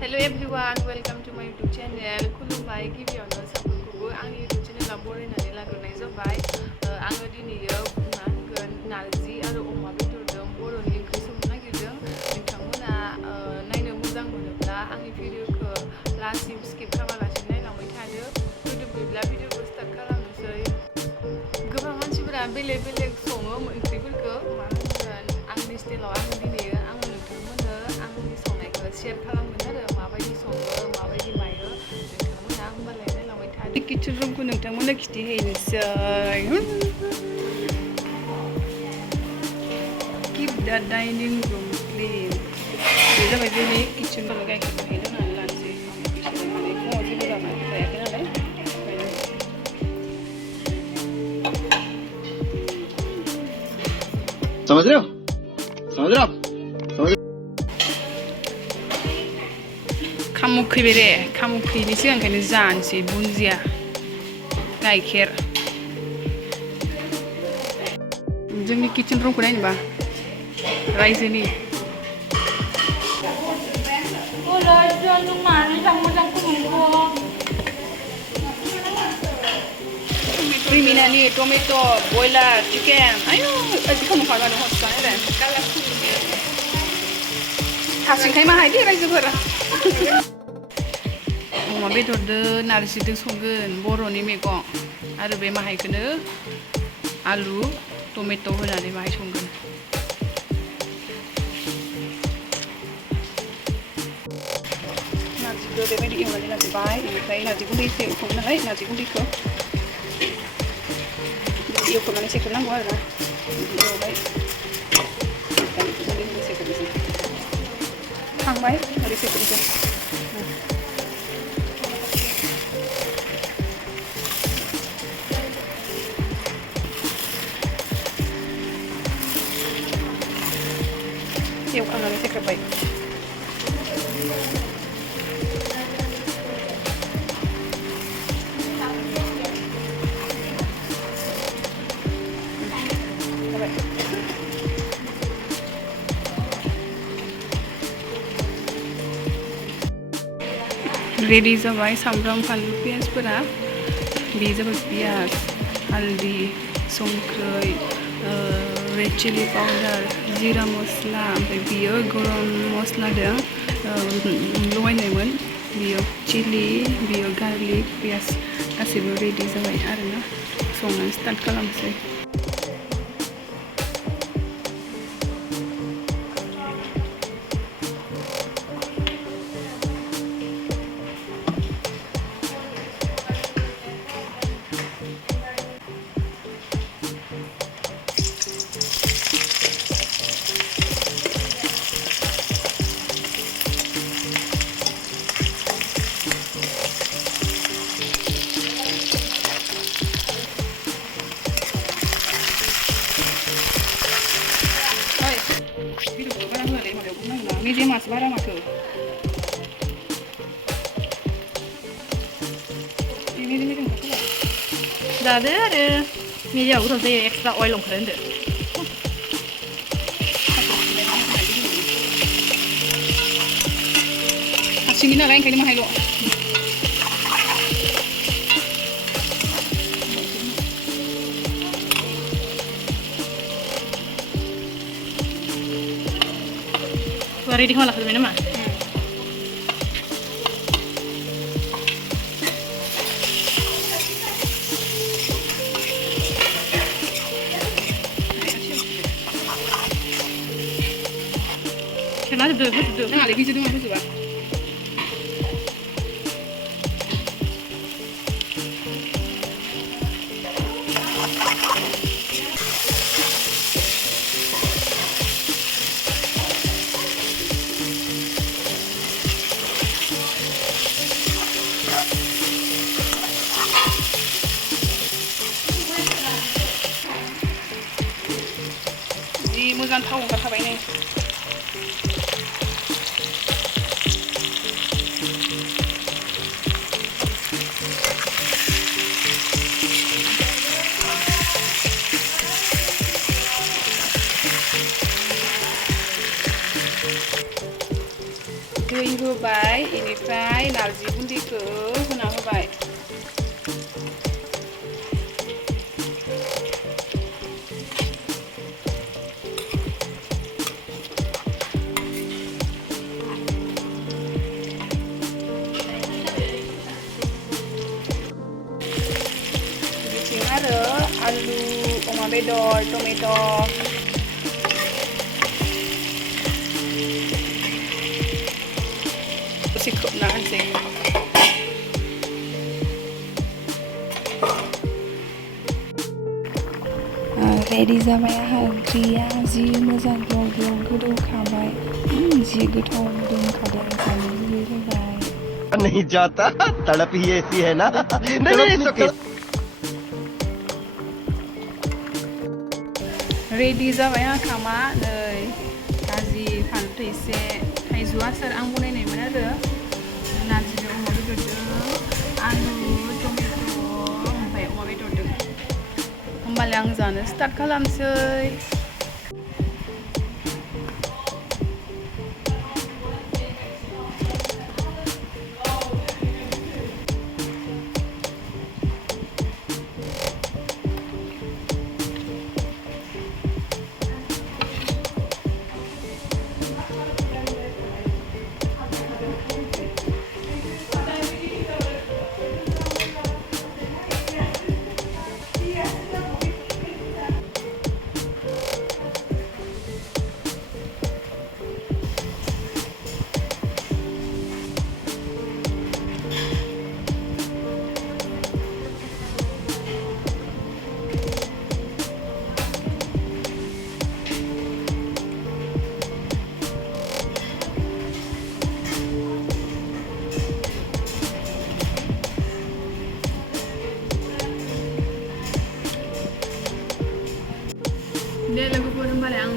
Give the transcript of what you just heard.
Hello everyone, welcome to my YouTube channel. Khulumbai, gibiyaonw safrwmkhwobw. Agni YouTube channel boroni लाग्रोनाय जाबाय. आङो दिनैयो मा होनगोन narji आरो omabedorजों boroni engkri संनो नागिरदों. नोंथांमोना नायनो मोजां मोनोब्ला आंनि भिडिअखौ लास्टसिम स्किप खालामालासिनो नायलांबाय थादो. भिडिअखौ स्टार्ट खालामनोसै. गोबां मानसिफोरा बेलेग बेलेग सङो ओंख्रिफोरखौ मा होनगोन आंनि स्टाइलाव आं दिनैयो आङो नोंथांमोननो आंनि संनायखौ शेयार खालामगोन आरो माबायदि सङो माबायदि मायो नोंथांमोना होमबालाय नायलांबाय थादो. किचेन रुमखौ नोंथांमोननो खिथिहैनोसै. Keep the dining room clean. बे जाबाय जोंनि किचेनखौ गायखेर हैनो होनानै लानोसै. बिसोरो माने फुङाव जेबो जायाखै नालाय समझ रहे हो? समझ रहे हो आप? खामु खैबाय दे खामु खैनि सिगां ओंखायनो जानोसै बुन्दिया गाइखेर. जोंनि किचेन रुमखौ नायनोबा रायजोनि Miminani, tomato, boiler, chicken. Ayo, aji kamu kagak dong hospitalnya deh. Kalah sih. Hasil kayak mah aja raja berah. Omabedor narji संगोन boroni मैगं आरो बे माहायखौनो आलु टमेट' होनानै माहाय संगोन. नारजिखौ बेबायदि एवनानै लाजोबबाय ओमफ्राय नारजि गुन्दैखौ संनो नालाय नारजि गुन्दैखौ एवखांनानै सेख्रेबनांगौ आरो ना एवबाय ओमफ्राय सेख्रेबनोसै खांबाय ओरै सेख्रेबनोसै. एवखांनानै सेख्रेबबाय. रेडी जाबाय सामब्राम फानलु पियाजफोरा. बे जाबाय पियाज हालदै संख्रै रेड चिली पाउडार जिरा मस्ला ओमफ्राय बियो गरम मस्लाजों लगायनायमोन. बियो चिली बियो गार्लिक पियाज गासैबो रेडी जाबाय आरोना संनानै स्टार्ट खालामसै. Media mas barang aku. Ini dah ada. Media aku tuh saya extra oil longkren deh. Asyik ni lain kali mahal lo. Ready kau lakukan mana? Kenapa duduk? Nah, lagi jadi mana tu? Mwjang khow nggak thabai nih. दै होबाय इनिफ्राय नारजि गुन्दैखौ होना होबाय बिथिं आरो आलु अमा बेदर टमेट' dसे खोबना होनोसै रेडि जाबाय आंहा ओंख्रिया जि मोजां ग्लब ग्लब गोदौखाबाय जि गोथाव मोदोमखादों जानो लुबैलायबाय नहीं जाता तड़प ही ऐसी है ना नहीं रेडि जाबाय आंहा खामा नै गाजि फानलु एसे थाइजौ आसार आं बनायनायमोन आरो नारजिजों अमा बेदरजों आलु टमेट' ओमफ्राय अमा बेदरजों होमबालाय आं जानो स्टार्ट खालामसै deh lagu pun balik ang